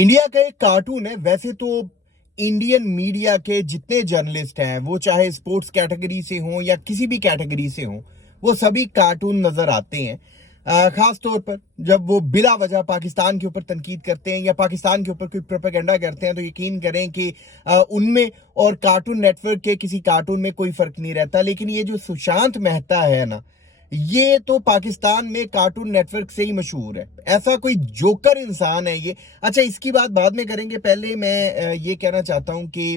India का एक cartoon है। वैसे तो इंडियन मीडिया के जितने जर्नलिस्ट हैं, वो चाहे स्पोर्ट्स कैटेगरी से हों या किसी भी कैटेगरी से हों, वो सभी कार्टून नजर आते हैं। खास तौर पर जब वो बिला वजह पाकिस्तान के ऊपर तनकीद करते हैं या पाकिस्तान के ऊपर कोई प्रोपेगेंडा करते हैं, तो यकीन करें कि उनमें और कार्टून नेटवर्क के किसी कार्टून में कोई फर्क नहीं रहता। लेकिन ये जो सुशांत मेहता है ना, ये तो पाकिस्तान में कार्टून नेटवर्क से ही मशहूर है। ऐसा कोई जोकर इंसान है ये। अच्छा, इसकी बात बाद में करेंगे। पहले मैं ये कहना चाहता हूं कि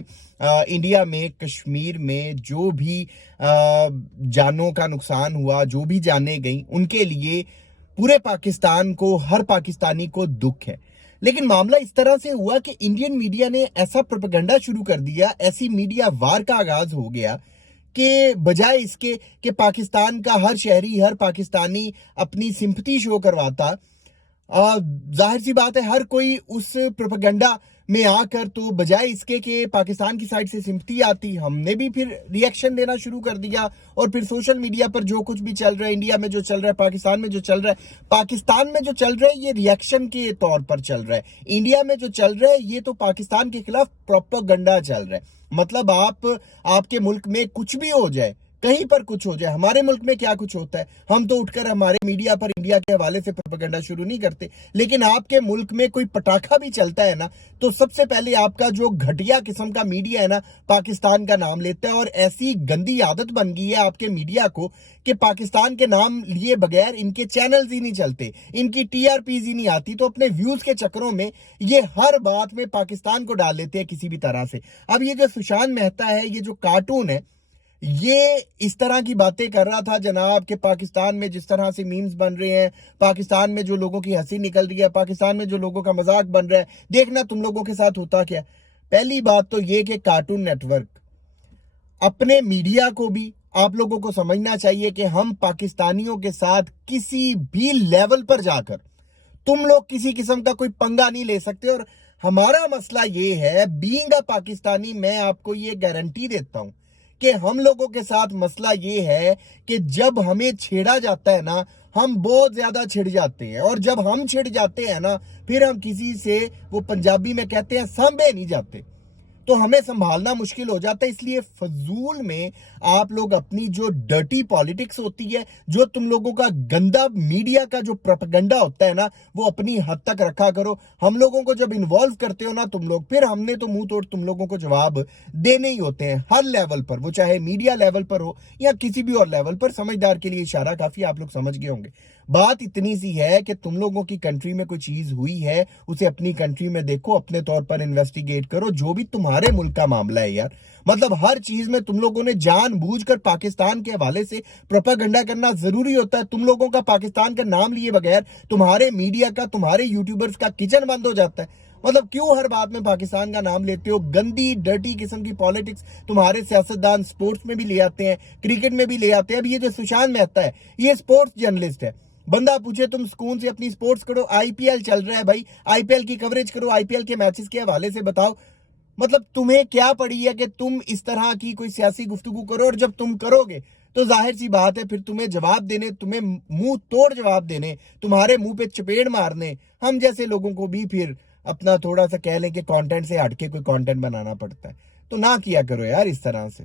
इंडिया में कश्मीर में जो भी जानों का नुकसान हुआ, जो भी जाने गई, उनके लिए पूरे पाकिस्तान को, हर पाकिस्तानी को दुख है। लेकिन मामला इस तरह से हुआ कि इंडियन मीडिया ने ऐसा प्रोपेगेंडा शुरू कर दिया, ऐसी मीडिया वार का आगाज हो गया कि बजाय इसके कि पाकिस्तान का हर शहरी, हर पाकिस्तानी अपनी सिंपथी शो करवाता, जाहिर सी बात है हर कोई उस प्रोपेगेंडा में आकर, तो बजाय इसके कि पाकिस्तान की साइड से सिंपथी आती, हमने भी फिर रिएक्शन देना शुरू कर दिया। और फिर सोशल मीडिया पर जो कुछ भी चल रहा है, इंडिया में जो चल रहा है, पाकिस्तान में जो चल रहा है, पाकिस्तान में जो चल रहा है ये रिएक्शन के तौर पर चल रहा है। इंडिया में जो चल रहा है ये तो पाकिस्तान के खिलाफ प्रोपेगेंडा चल रहा है। मतलब आपके मुल्क में कुछ भी हो जाए, कहीं पर कुछ हो जाए, हमारे मुल्क में क्या कुछ होता है, हम तो उठकर हमारे मीडिया पर इंडिया के हवाले से प्रोपेगेंडा शुरू नहीं करते। लेकिन आपके मुल्क में कोई पटाखा भी चलता है ना, तो सबसे पहले आपका जो घटिया किस्म का मीडिया है ना, पाकिस्तान का नाम लेता है। और ऐसी गंदी आदत बन गई है आपके मीडिया को कि पाकिस्तान के नाम लिए बगैर इनके चैनल्स ही नहीं चलते, इनकी टीआरपीज ही नहीं आती। तो अपने व्यूज के चक्करों में ये हर बात में पाकिस्तान को डाल लेते हैं किसी भी तरह से। अब ये जो सुशांत मेहता है, ये जो कार्टून है, ये इस तरह की बातें कर रहा था जनाब कि पाकिस्तान में जिस तरह से मीम्स बन रहे हैं, पाकिस्तान में जो लोगों की हंसी निकल रही है, पाकिस्तान में जो लोगों का मजाक बन रहा है, देखना तुम लोगों के साथ होता क्या। पहली बात तो ये कि कार्टून नेटवर्क, अपने मीडिया को भी आप लोगों को समझना चाहिए कि हम पाकिस्तानियों के साथ किसी भी लेवल पर जाकर तुम लोग किसी किस्म का कोई पंगा नहीं ले सकते। और हमारा मसला ये है, बीइंग अ पाकिस्तानी, मैं आपको ये गारंटी देता हूं कि हम लोगों के साथ मसला ये है कि जब हमें छेड़ा जाता है ना, हम बहुत ज्यादा छिड़ जाते हैं। और जब हम छिड़ जाते हैं ना, फिर हम किसी से, वो पंजाबी में कहते हैं, सांभे नहीं जाते, तो हमें संभालना मुश्किल हो जाता है। इसलिए फजूल में आप लोग अपनी जो डर्टी पॉलिटिक्स होती है, जो तुम लोगों का गंदा मीडिया का जो प्रोपेगेंडा होता है ना, वो अपनी हद तक रखा करो। हम लोगों को जब इन्वॉल्व करते हो ना तुम लोग, फिर हमने तो मुंह तोड़ तुम लोगों को जवाब देने ही होते हैं, हर लेवल पर, वो चाहे मीडिया लेवल पर हो या किसी भी और लेवल पर। समझदार के लिए इशारा काफी, आप लोग समझ गए होंगे। बात इतनी सी है कि तुम लोगों की कंट्री में कोई चीज हुई है, उसे अपनी कंट्री में देखो, अपने तौर पर इन्वेस्टिगेट करो। जो भी तुम्हारे मुल्क का मामला है यार, मतलब हर चीज में तुम लोगों ने जानबूझकर पाकिस्तान के हवाले से प्रोपेगेंडा करना जरूरी होता है। तुम लोगों का पाकिस्तान का नाम लिए बगैर तुम्हारे मीडिया का, तुम्हारे यूट्यूबर्स का किचन बंद हो जाता है। मतलब क्यों हर बात में पाकिस्तान का नाम लेते हो? गंदी डर्टी किस्म की पॉलिटिक्स तुम्हारे सियासतदान स्पोर्ट्स में भी ले आते हैं, क्रिकेट में भी ले आते हैं। अब ये जो सुशांत मेहता है, ये स्पोर्ट्स जर्नलिस्ट है। बंदा पूछे तुम सुकून से अपनी स्पोर्ट्स करो, आईपीएल चल रहा है भाई, आईपीएल की कवरेज करो, आईपीएल के मैचेस के हवाले से बताओ। मतलब तुम्हें क्या पड़ी है कि तुम इस तरह की कोई सियासी गुफ्तगू करो? और जब तुम करोगे तो जाहिर सी बात है फिर तुम्हें जवाब देने, तुम्हें मुंह तोड़ जवाब देने, तुम्हारे मुंह पे चपेड़ मारने हम जैसे लोगों को भी फिर अपना थोड़ा सा कह लें कि कंटेंट से हटके कोई कंटेंट बनाना पड़ता है। तो ना किया करो यार इस तरह से।